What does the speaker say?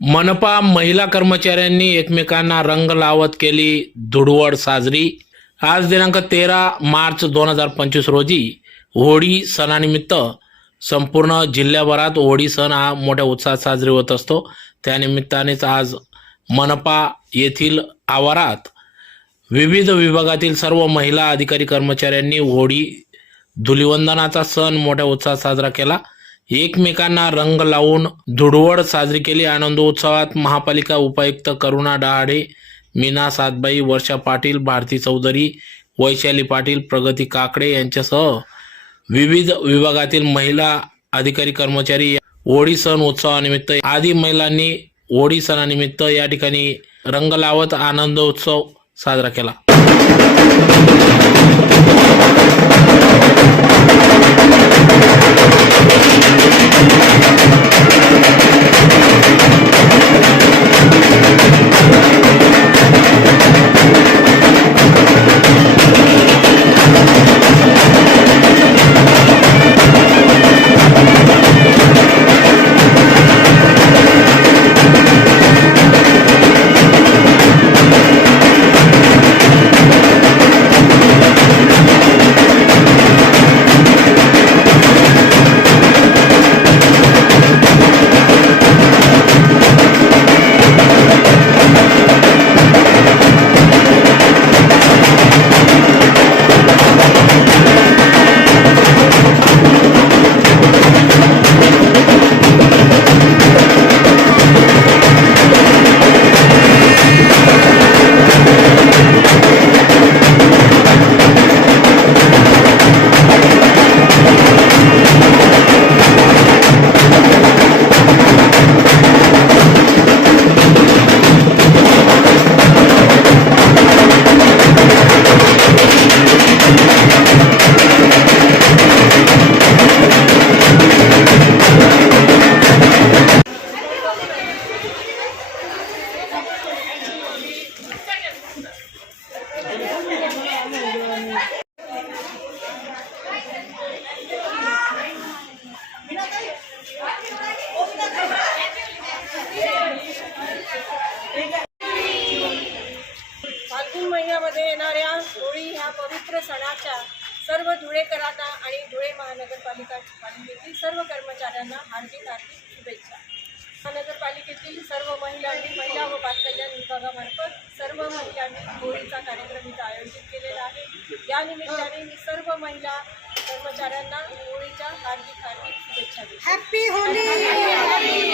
मनपा महिला कर्मचाऱ्यांनी एकमेकांना रंग लावत केली धुडवड साजरी. आज दिनांक तेरा मार्च दोन हजार पंचवीस रोजी होळी सणानिमित्त संपूर्ण जिल्ह्याभरात होळी सण हा मोठ्या उत्साहात साजरी होत असतो. त्यानिमित्तानेच आज मनपा येथील आवारात विविध विभागातील सर्व महिला अधिकारी कर्मचाऱ्यांनी होळी धुलिवंदनाचा सण मोठ्या उत्साहात साजरा केला. एकमेकांना रंग लावून धुडवड साजरी केली. आनंदोत्सवात महापालिका उपायुक्त करुणा डहाडे मीना सातबाई वर्षा पाटील भारती चौधरी वैशाली पाटील प्रगती काकडे यांच्यासह विविध विभागातील महिला अधिकारी कर्मचारी होळी सण उत्सवानिमित्त आदी महिलांनी होळी सणानिमित्त या ठिकाणी रंग लावत आनंदोत्सव साजरा केला. महिन्यामध्ये येणाऱ्या होळी ह्या पवित्र सणाच्या सर्व धुळेकरांना आणि धुळे महानगरपालिका पालिकेतील सर्व कर्मचाऱ्यांना हार्दिक हार्दिक शुभेच्छा. महानगरपालिकेतील सर्व महिलांनी महिला व बालकल्याण विभागामार्फत सर्व महिलांनी होळीचा कार्यक्रम इथं आयोजित केलेला आहे. या निमित्ताने मी सर्व महिला कर्मचाऱ्यांना होळीच्या हार्दिक हार्दिक शुभेच्छा देते. Happy Holy